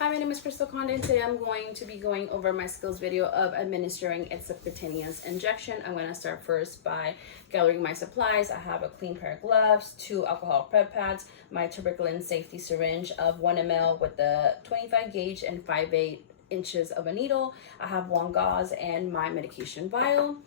Hi, my name is Crystal Conde, and today I'm going to be going over my skills video of administering a subcutaneous injection. I'm going to start first by gathering my supplies. I have a clean pair of gloves, 2 alcohol prep pads, my tuberculin safety syringe of 1 ml with the 25 gauge and 5/8 inches of a needle. I have 1 gauze and my medication vial.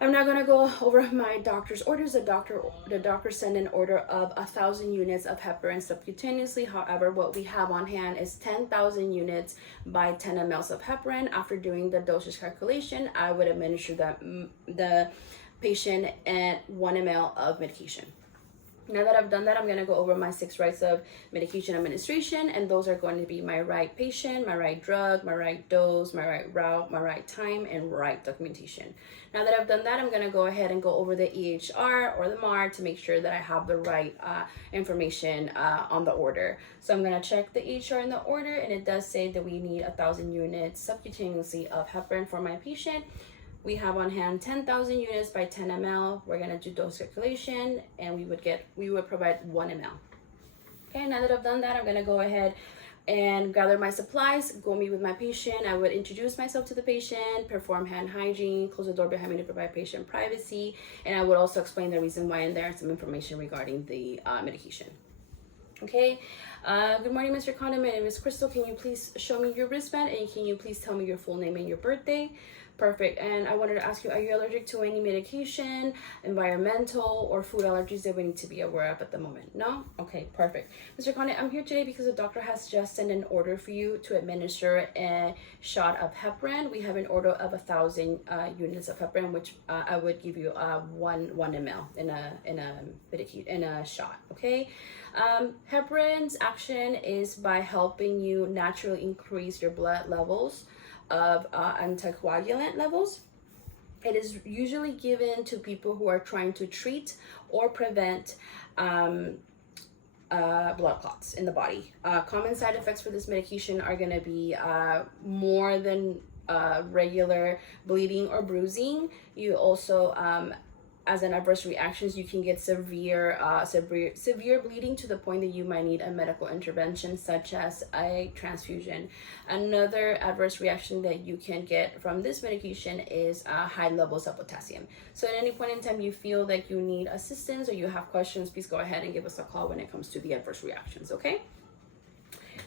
I'm now going to go over my doctor's orders. The doctor sent an order of 1,000 units of heparin subcutaneously. However, what we have on hand is 10,000 units by 10 mLs of heparin. After doing the dosage calculation, I would administer the patient at 1 ml of medication. Now that I've done that, I'm going to go over my 6 rights of medication administration, and those are going to be my right patient, my right drug, my right dose, my right route, my right time, and right documentation. Now that I've done that, I'm going to go ahead and go over the EHR or the MAR to make sure that I have the right information on the order. So I'm going to check the EHR in the order, and it does say that we need 1,000 units subcutaneously of heparin for my patient. We have on hand 10,000 units by 10 ml. We're gonna do dose calculation, and we would provide 1 ml. Okay, now that I've done that, I'm gonna go ahead and gather my supplies, go meet with my patient. I would introduce myself to the patient, perform hand hygiene, close the door behind me to provide patient privacy, and I would also explain the reason why and there some information regarding the medication. Okay, good morning, Mr. Conde. My name is Crystal. Can you please show me your wristband, and can you please tell me your full name and your birthday? Perfect. And I wanted to ask you, are you allergic to any medication, environmental, or food allergies that we need to be aware of at the moment? No? Okay, perfect. Mr. Conde, I'm here today because the doctor has just sent an order for you to administer a shot of heparin. We have an order of 1,000 units of heparin, which I would give you 1 ml in a shot. Okay. Heparin's action is by helping you naturally increase your blood levels of anticoagulant levels. It is usually given to people who are trying to treat or prevent blood clots in the body. Common side effects for this medication are going to be more than regular bleeding or bruising. You also as an adverse reactions, you can get severe bleeding to the point that you might need a medical intervention, such as a transfusion. Another adverse reaction that you can get from this medication is high levels of potassium. So at any point in time you feel like you need assistance or you have questions, please go ahead and give us a call when it comes to the adverse reactions, okay?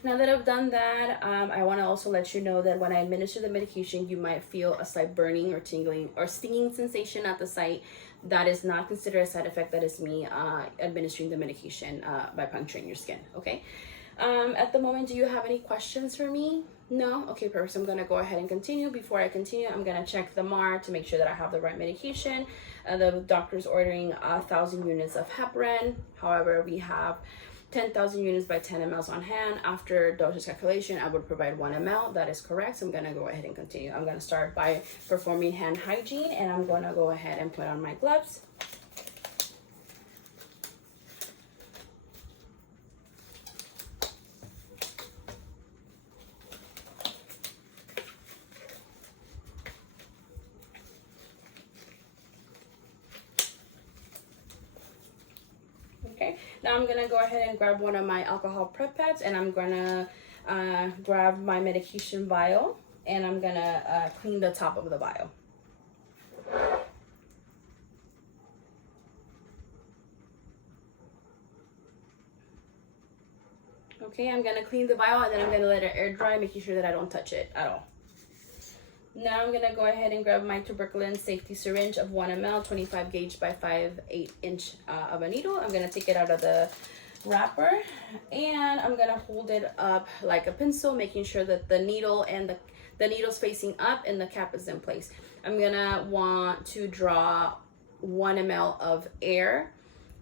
Now that I've done that, I want to also let you know that when I administer the medication, you might feel a slight burning or tingling or stinging sensation at the site. That is not considered a side effect. That is me administering the medication by puncturing your skin, okay? At the moment, do you have any questions for me? No? Okay, perfect. So I'm going to go ahead and continue. Before I continue, I'm going to check the MAR to make sure that I have the right medication. The doctor's ordering 1,000 units of heparin. However, we have 10,000 units by 10 mLs on hand. After dosage calculation, I would provide 1 ml. That is correct. So I'm going to go ahead and continue. I'm going to start by performing hand hygiene, and I'm going to go ahead and put on my gloves. Okay, now I'm gonna go ahead and grab one of my alcohol prep pads, and I'm gonna grab my medication vial, and I'm gonna clean the top of the vial. Okay, I'm gonna clean the vial, and then I'm gonna let it air dry, making sure that I don't touch it at all. Now I'm gonna go ahead and grab my tuberculin safety syringe of 1 ml, 25 gauge by 5/8 inch of a needle. I'm gonna take it out of the wrapper, and I'm gonna hold it up like a pencil, making sure that the needle and the needle's facing up and the cap is in place. I'm gonna want to draw 1 ml of air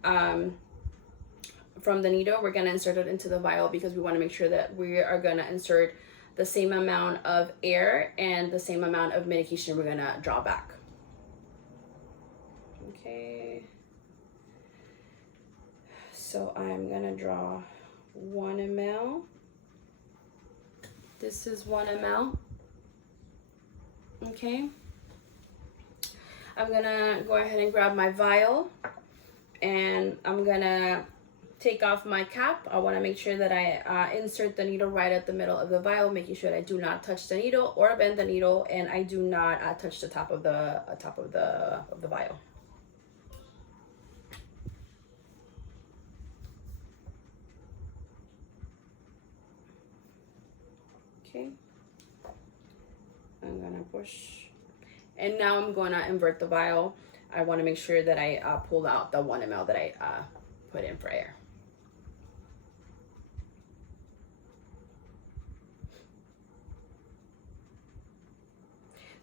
from the needle. We're gonna insert it into the vial because we want to make sure that we are gonna insert the same amount of air and the same amount of medication we're gonna draw back. Okay. So I'm gonna draw 1 ml. This is 1 ml. Okay. I'm gonna go ahead and grab my vial, and I'm gonna take off my cap, I want to make sure that I insert the needle right at the middle of the vial, making sure that I do not touch the needle or bend the needle, and I do not touch the top of the vial. Okay, I'm gonna push, and now I'm gonna invert the vial. I want to make sure that I pull out the 1 ml that I put in for air.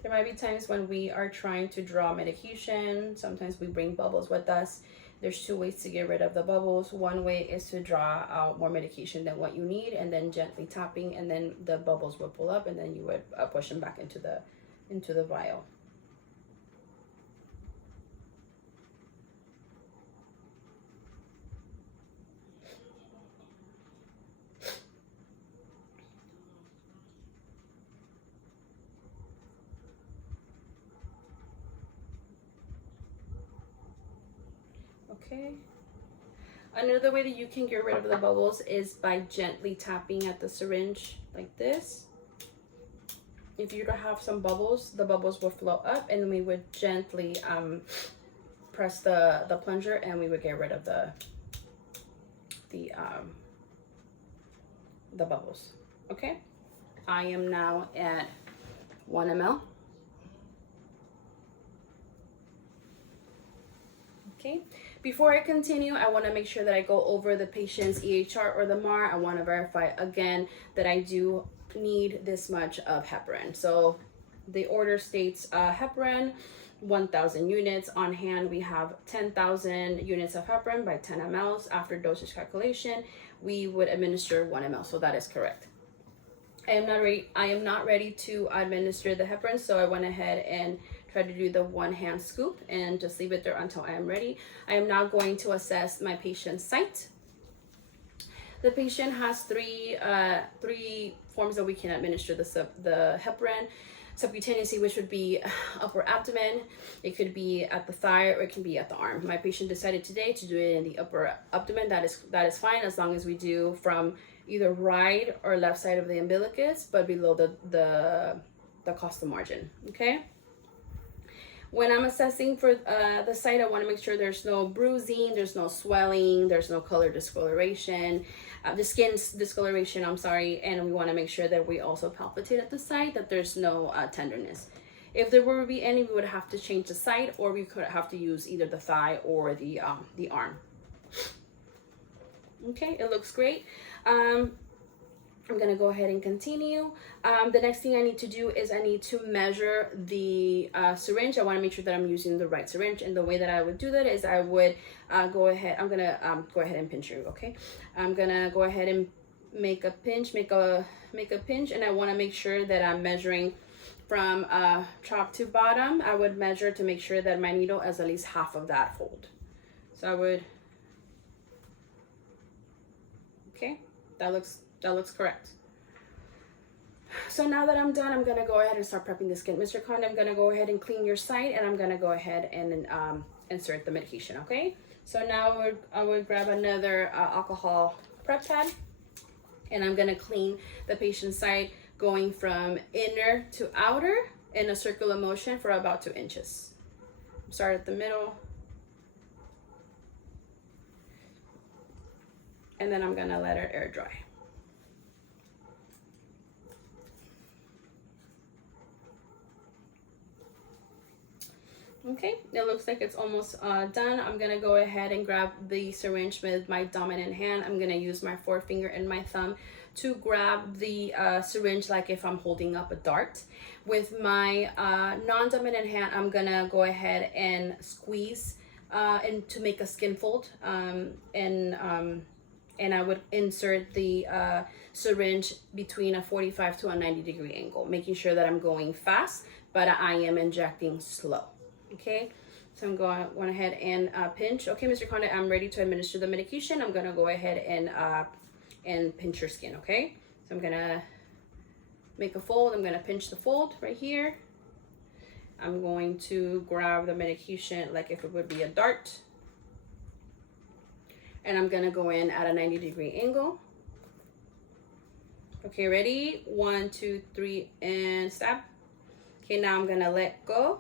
There might be times when we are trying to draw medication. Sometimes we bring bubbles with us. There's 2 ways to get rid of the bubbles. One way is to draw out more medication than what you need, and then gently tapping, and then the bubbles will pull up, and then you would push them back into the vial. Okay. Another way that you can get rid of the bubbles is by gently tapping at the syringe like this. If you don't have some bubbles, the bubbles will flow up, and we would gently press the plunger, and we would get rid of the bubbles. Okay. I am now at 1 ml. Okay. Before I continue, I want to make sure that I go over the patient's EHR or the MAR. I want to verify again that I do need this much of heparin. So the order states heparin 1,000 units. On hand we have 10,000 units of heparin by 10 mLs. After dosage calculation, we would administer 1 ml. So that is correct. I am not ready to administer the heparin, so I went ahead and tried to do the 1-hand scoop and just leave it there until I am ready. I am now going to assess my patient's site. The patient has three forms that we can administer the heparin. Subcutaneously, which would be upper abdomen. It could be at the thigh, or it can be at the arm. My patient decided today to do it in the upper abdomen. That is fine, as long as we do from either right or left side of the umbilicus, but below the costal margin. Okay. When I'm assessing for the site, I want to make sure there's no bruising, there's no swelling, there's no color discoloration, the skin's discoloration, I'm sorry, and we want to make sure that we also palpitate at the site, that there's no tenderness. If there were to be any, we would have to change the site, or we could have to use either the thigh or the arm. Okay, it looks great. I'm gonna go ahead and continue. The next thing I need to do is I need to measure the syringe. I want to make sure that I'm using the right syringe, and the way that I would do that is I would go ahead. I'm gonna go ahead and pinch you. Okay, I'm gonna go ahead and make a pinch, make a pinch, and I want to make sure that I'm measuring from top to bottom. I would measure to make sure that my needle is at least half of that fold. So I would. Okay, that looks correct. So now that I'm done, I'm gonna go ahead and start prepping the skin. Mr. Conde, I'm gonna go ahead and clean your site, and I'm gonna go ahead and insert the medication, okay? So now I would grab another alcohol prep pad, and I'm gonna clean the patient's site, going from inner to outer in a circular motion for about 2 inches. Start at the middle, and then I'm gonna let it air dry. Okay, it looks like it's almost done. I'm gonna go ahead and grab the syringe with my dominant hand. I'm gonna use my forefinger and my thumb to grab the syringe like if I'm holding up a dart. With my non-dominant hand, I'm gonna go ahead and squeeze and to make a skin fold, and I would insert the syringe between a 45 to a 90-degree angle, making sure that I'm going fast, but I am injecting slow. Okay, so I'm going ahead and pinch. Okay, Mr. Conde, I'm ready to administer the medication. I'm gonna go ahead and pinch your skin. Okay, so I'm gonna make a fold. I'm gonna pinch the fold right here. I'm going to grab the medication like if it would be a dart. and I'm gonna go in at a 90-degree angle. Okay, ready? 1, 2, 3, and stab. Okay, now I'm gonna let go.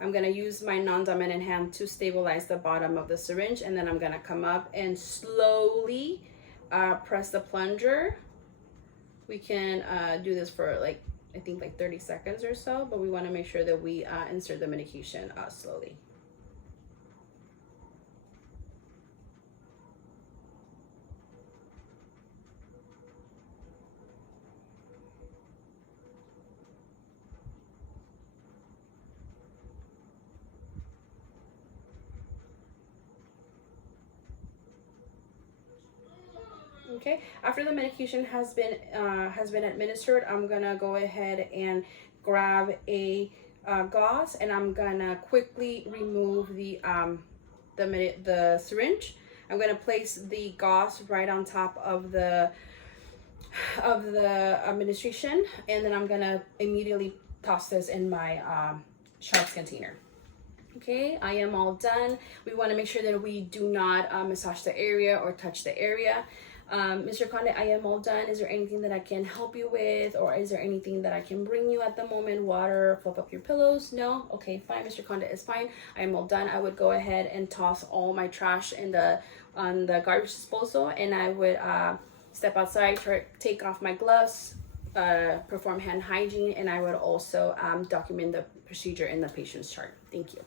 I'm gonna use my non-dominant hand to stabilize the bottom of the syringe, and then I'm gonna come up and slowly press the plunger. We can do this for like, I think like 30 seconds or so, but we wanna make sure that we insert the medication slowly. Okay, after the medication has been administered, I'm gonna go ahead and grab a gauze, and I'm gonna quickly remove the syringe. I'm gonna place the gauze right on top of the administration, and then I'm gonna immediately toss this in my sharps container. Okay, I am all done. We want to make sure that we do not massage the area or touch the area. Mr. Conde, I am all done. Is there anything that I can help you with, or is there anything that I can bring you at the moment? Water, fluff up your pillows? No? Okay, fine. Mr. Conde is fine. I am all done. I would go ahead and toss all my trash on the garbage disposal, and I would step outside, take off my gloves, perform hand hygiene, and I would also document the procedure in the patient's chart. Thank you.